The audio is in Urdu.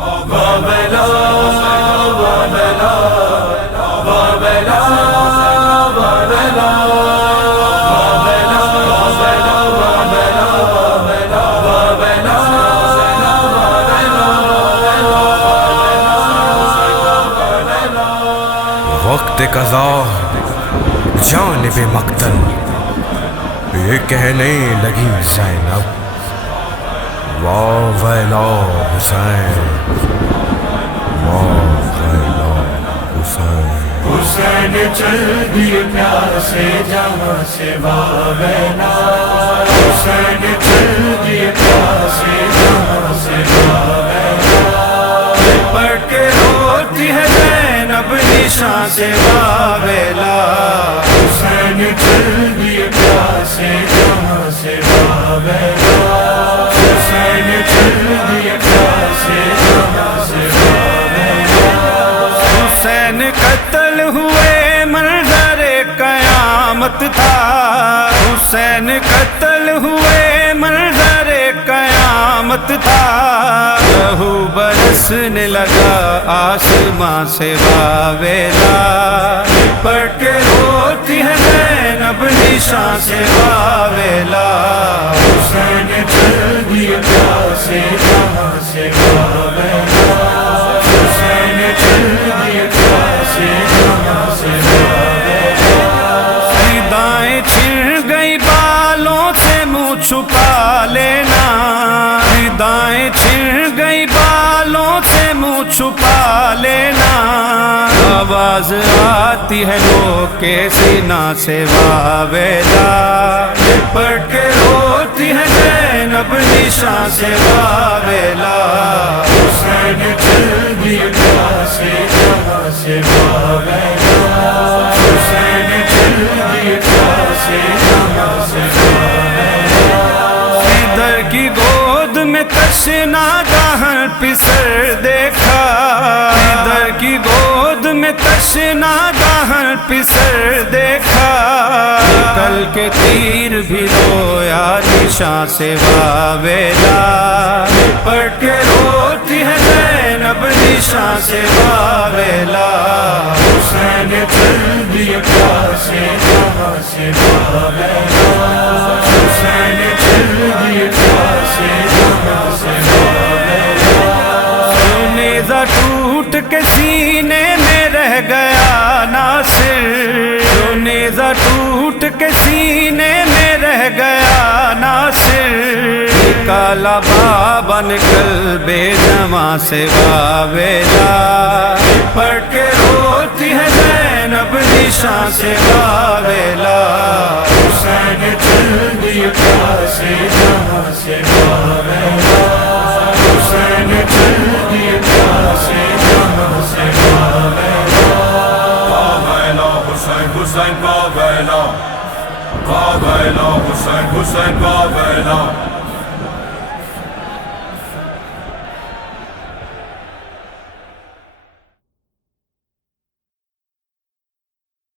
بابلا بابلا بابلا بابلا وقت قضا جانب مقتل یہ کہنے لگی زینب واہ ویلا حسین واہ ویلا حسین حسین چل دیے پیاسے جہاں سے واہ ویلا حسین چل دیے پیاسے جہاں سے واہ ویلا پڑھ کے روتی ہے زینب نشاں سے واہ ویلا حسین چل دیے پیاسے جہاں سے واہ ویلا حسین چل دیے پیاسے جہاں سے واہ ویلا حسین قتل ہوئے منظر قیامت تھا حسین قتل ہوئے منظر قیامت تھا لہو برسنے لگا آسماں سے واویلا پڑھ کے روتی ہے زینب نشاں سے واویلا حسین چل دیے پیاسے جہاں سے واویلا حسین چل دیے پیاسے جہاں سے واویلا ردائیں چھن گئی بالوں سے منہ چھپا لینا ردائیں چھن گئی بالوں سے منہ چھپا لینا آواز آتی ہے لو کے سینہ سے واویلا پڑھ کے روتی ہے زینب نشاں سے واویلا حسین چل دیے پیاسے جہاں سے واویلا حسین چل دیے پیاسے جہاں سے واویلا ادھر کی گود میں تشنا دہن پسر دیکھا ادھر کی گود میں تشنا دہن پسر دیکھا کل کے تیر بھی رویا نشاں سے واویلا پڑھ کے روتی ہے زینب نشاں سے واویلا حسین چل دیے پیاسے جہاں سے واویلا حسین چل دیے پیاسے جہاں سے واویلا نیزہ ٹوٹ کے سینے میں رہ گیا ناصر نیزہ ٹوٹ کے سینے میں رہ گیا ناصر کالا بابا نکل بے جمع سے واویلا پڑھ کے روتی ہے زینب نشاں سے واویلا حسین چل دیے پیاسے جہاں سے واویلا حسین چل دیے پیاسے جہاں سے واویلا واویلا حسین حسین واویلا واویلا حسین حسین واویلا